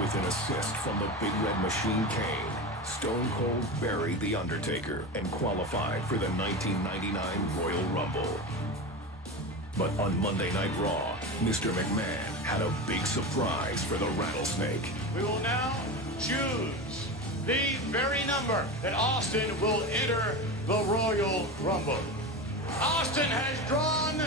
With an assist from the Big Red Machine Kane, Stone Cold buried The Undertaker and qualified for the 1999 Royal Rumble. But on Monday Night Raw, Mr. McMahon had a big surprise for the Rattlesnake. We will now choose the very number that Austin will enter the Royal Rumble. Austin has drawn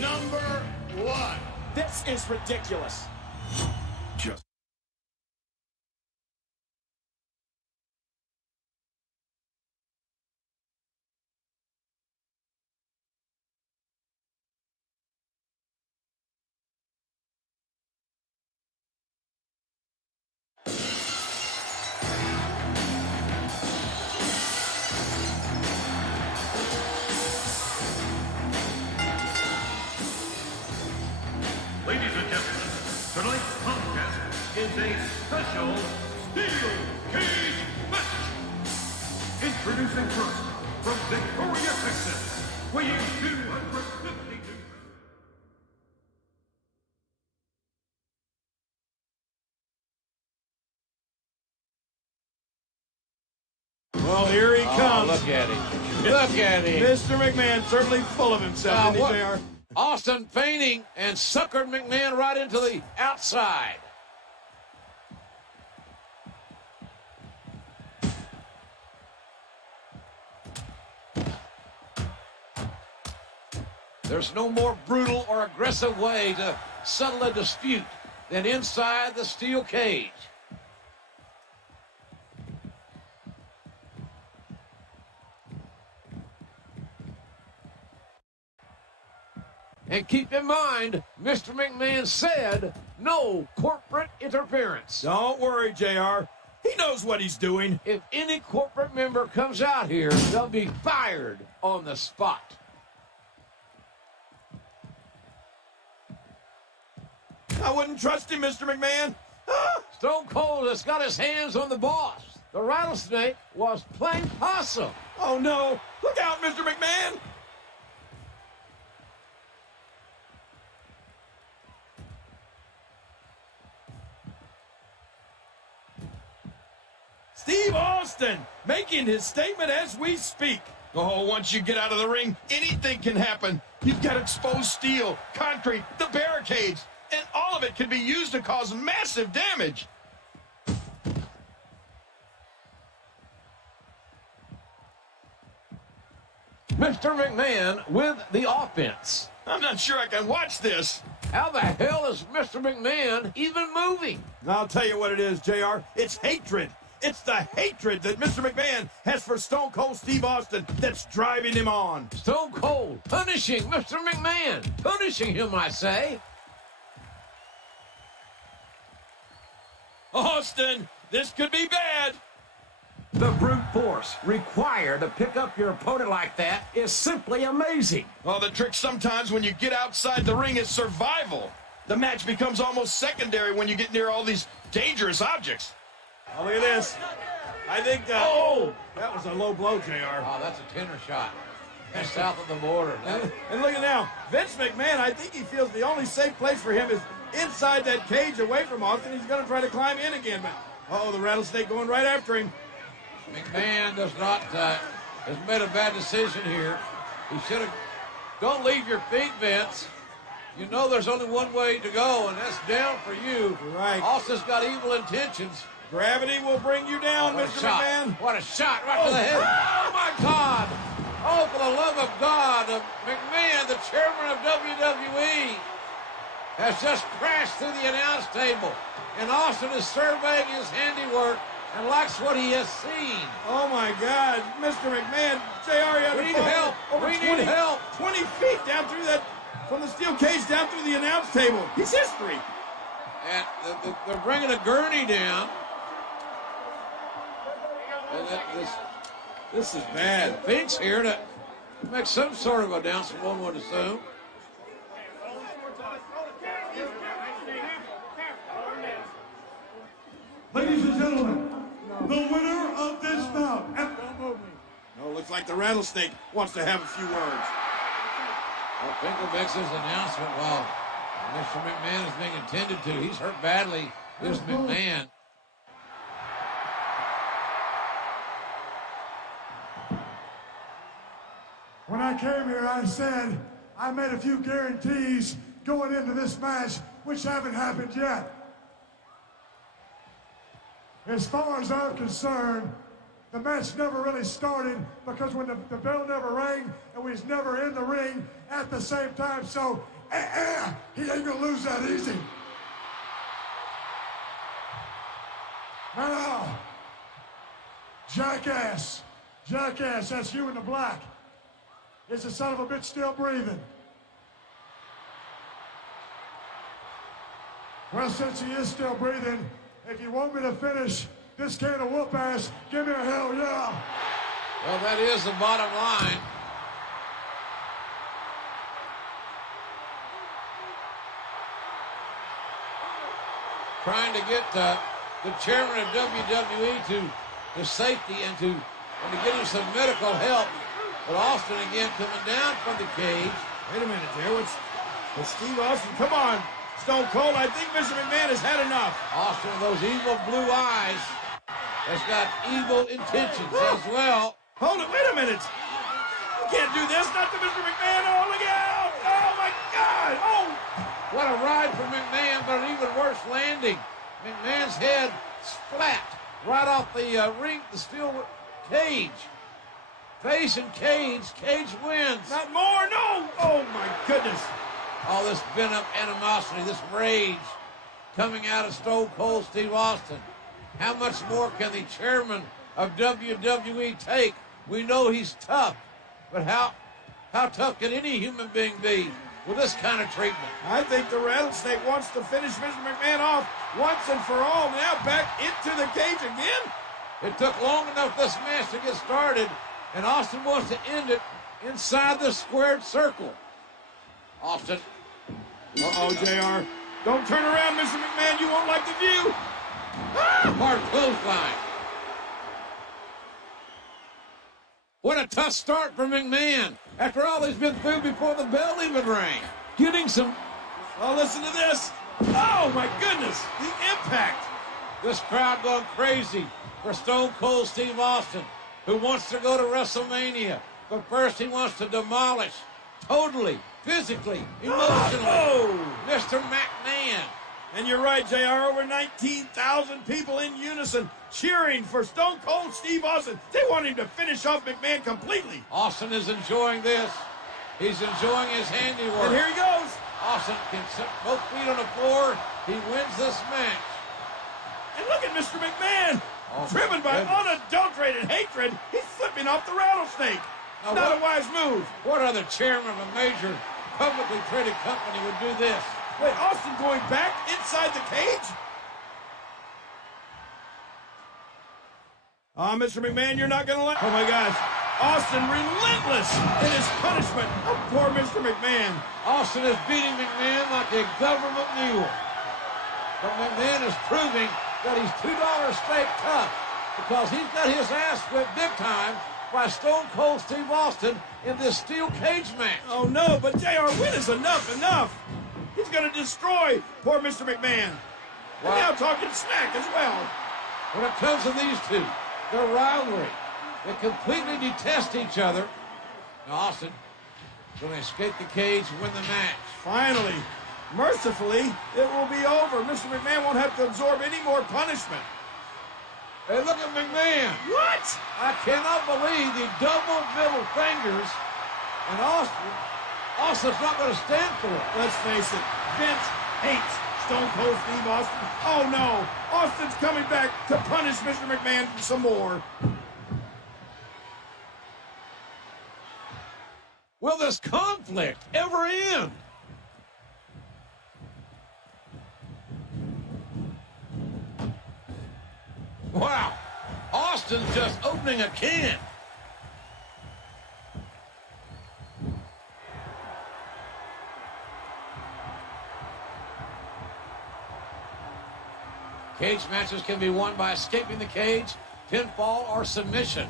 number 1. This is ridiculous. Just Ladies and gentlemen, tonight's contest is a special Steel Cage match. Introducing first, from Victoria, Texas, weighing 252 pounds. Well, here he comes. Look at him. Look at him. Mr. McMahon certainly full of himself, isn't he, JR? Austin feigning and suckered McMahon right into the outside. There's no more brutal or aggressive way to settle a dispute than inside the steel cage. And keep in mind, Mr. McMahon said no corporate interference. Don't worry, JR. He knows what he's doing. If any corporate member comes out here, they'll be fired on the spot. I wouldn't trust him, Mr. McMahon. Stone Cold has got his hands on the boss. The Rattlesnake was playing possum. Oh, no. Look out, Mr. McMahon. Steve Austin making his statement as we speak. Oh, once you get out of the ring, anything can happen. You've got exposed steel, concrete, the barricades, and all of it can be used to cause massive damage. Mr. McMahon with the offense. I'm not sure I can watch this. How the hell is Mr. McMahon even moving? I'll tell you what it is, JR. It's hatred. It's the hatred that Mr. McMahon has for Stone Cold Steve Austin that's driving him on. Stone Cold punishing Mr. McMahon. Punishing him, I say. Austin, this could be bad. The brute force required to pick up your opponent like that is simply amazing. Well, the trick sometimes when you get outside the ring is survival. The match becomes almost secondary when you get near all these dangerous objects. Oh, look at this. I think, that was a low blow, JR. Oh, that's a tenor shot. That's south of the border. And look at now, Vince McMahon, I think he feels the only safe place for him is inside that cage away from Austin. He's going to try to climb in again, but, the Rattlesnake going right after him. McMahon does not, has made a bad decision here. He should have, don't leave your feet, Vince. You know there's only one way to go, and that's down for you. You're right. Austin's got evil intentions. Gravity will bring you down, Mr. McMahon. What a shot right to the head. Oh, my God. Oh, for the love of God. McMahon, the chairman of WWE. has just crashed through the announce table. And Austin is surveying his handiwork and likes what he has seen. Oh, my God. Mr. McMahon, JR, We need help. We need help. 20 feet down through that, from the steel cage down through the announce table. He's history. And they're bringing a gurney down. And This is bad. Fink's here to make some sort of announcement, one would assume. Ladies and gentlemen, the winner of this bout. No, looks like the Rattlesnake wants to have a few words. Well, Finkel makes his announcement while Mr. McMahon is being attended to. He's hurt badly. Here's McMahon. When I came here, I said I made a few guarantees going into this match, which haven't happened yet. As far as I'm concerned, the match never really started because when the bell never rang and we was never in the ring at the same time, so he ain't gonna lose that easy. Now, jackass, that's you in the black. Is the son of a bitch still breathing? Well, since he is still breathing, if you want me to finish this can of whoop ass, give me a hell yeah. Well, that is the bottom line. Trying to get the chairman of WWE to safety and to get him some medical help. But Austin again coming down from the cage. Wait a minute there. What's Steve Austin? Come on, Stone Cold. I think Mr. McMahon has had enough. Austin with those evil blue eyes has got evil intentions as well. Hold it. Wait a minute. You can't do this. Not to Mr. McMahon. Oh, look out. Oh, my God. Oh. What a ride for McMahon, but an even worse landing. McMahon's head flat right off the ring, the steel cage. Face and cage. Cage wins. Not more. No. Oh, my goodness. All this pent-up animosity, this rage coming out of Stone Cold Steve Austin. How much more can the chairman of WWE take? We know he's tough, but how tough can any human being be with this kind of treatment? I think the Rattlesnake wants to finish Mr. McMahon off once and for all. Now back into the cage again. It took long enough this match to get started, and Austin wants to end it inside the squared circle. Austin. Uh-oh, JR. Don't turn around, Mr. McMahon. You won't like the view. Hard clothesline. What a tough start for McMahon. After all he's been through before the bell even rang. Getting some... Oh, listen to this. Oh, my goodness. The impact. This crowd going crazy for Stone Cold Steve Austin, who wants to go to WrestleMania. But first he wants to demolish, totally, physically, emotionally, Mr. McMahon. And you're right, JR. Over 19,000 people in unison cheering for Stone Cold Steve Austin. They want him to finish off McMahon completely. Austin is enjoying this. He's enjoying his handiwork. And here he goes. Austin can set both feet on the floor. He wins this match. And look at Mr. McMahon. Oh, driven by unadulterated hatred, he's flipping off the Rattlesnake. Now, not a wise move. What other chairman of a major publicly traded company would do this? Wait, Austin going back inside the cage? Mr. McMahon, you're not going to let... Oh, my gosh. Austin relentless in his punishment of poor Mr. McMahon. Austin is beating McMahon like a government mule. But McMahon is proving that he's $2 steak tough because he's got his ass whipped big time by Stone Cold Steve Austin in this steel cage match. Oh, no, but JR, when is enough? He's going to destroy poor Mr. McMahon. And now talking smack as well. When it comes to these two, their rivalry, they completely detest each other. Now Austin is going to escape the cage and win the match. Finally, mercifully, it will be over. Mr. McMahon won't have to absorb any more punishment. Hey, look at McMahon. What? I cannot believe the double middle fingers. And Austin's not going to stand for it. Let's face it, Vince hates Stone Cold Steve Austin. Oh no, Austin's coming back to punish Mr. McMahon for some more. Will this conflict ever end? Wow, Austin's just opening a can. Cage matches can be won by escaping the cage, pinfall, or submission.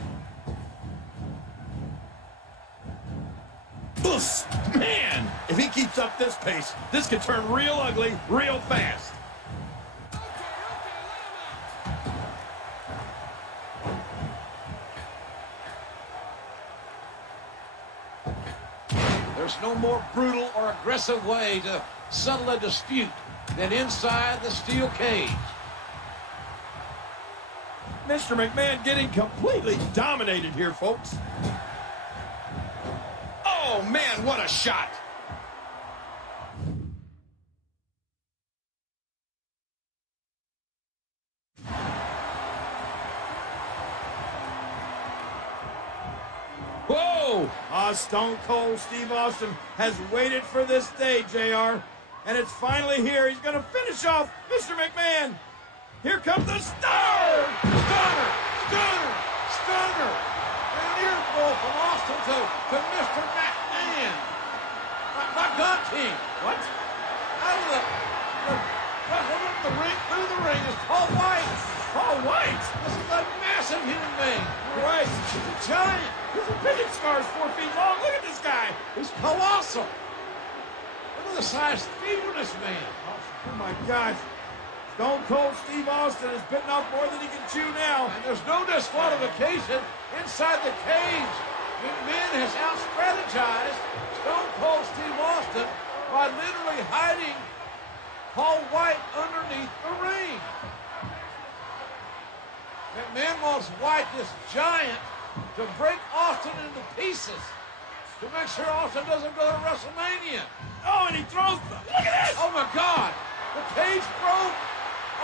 Oof, man, if he keeps up this pace, this could turn real ugly real fast. There's no more brutal or aggressive way to settle a dispute than inside the steel cage. Mr. McMahon getting completely dominated here, folks. Oh, man, what a shot. Whoa! Stone Cold Steve Austin has waited for this day, JR. And it's finally here. He's going to finish off Mr. McMahon. Here comes the star! Stunner! Stunner! Stunner! And an earful from Austin to Mr. McMahon. My God team. What? Out of the ring, through the ring is Paul White. Paul White? This is a massive human being. Right. He's a giant. His opinion scar is 4 feet long. Look at this guy. He's colossal. Look at the size feet of this man. Oh, my God. Stone Cold Steve Austin has bitten off more than he can chew now. And there's no disqualification inside the cage. McMahon has out-strategized Stone Cold Steve Austin by literally hiding Paul White underneath the ring. McMahon wants White, this giant, to break Austin into pieces to make sure Austin doesn't go to WrestleMania. Oh, and he throws. Look at this. Oh, my God. The cage broke.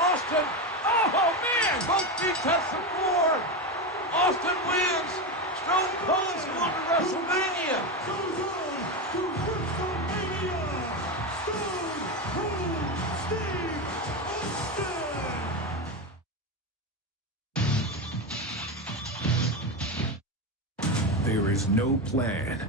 Austin. Oh, man. Both feet touch the floor. Austin wins. Stone Cold's going to WrestleMania. There is no plan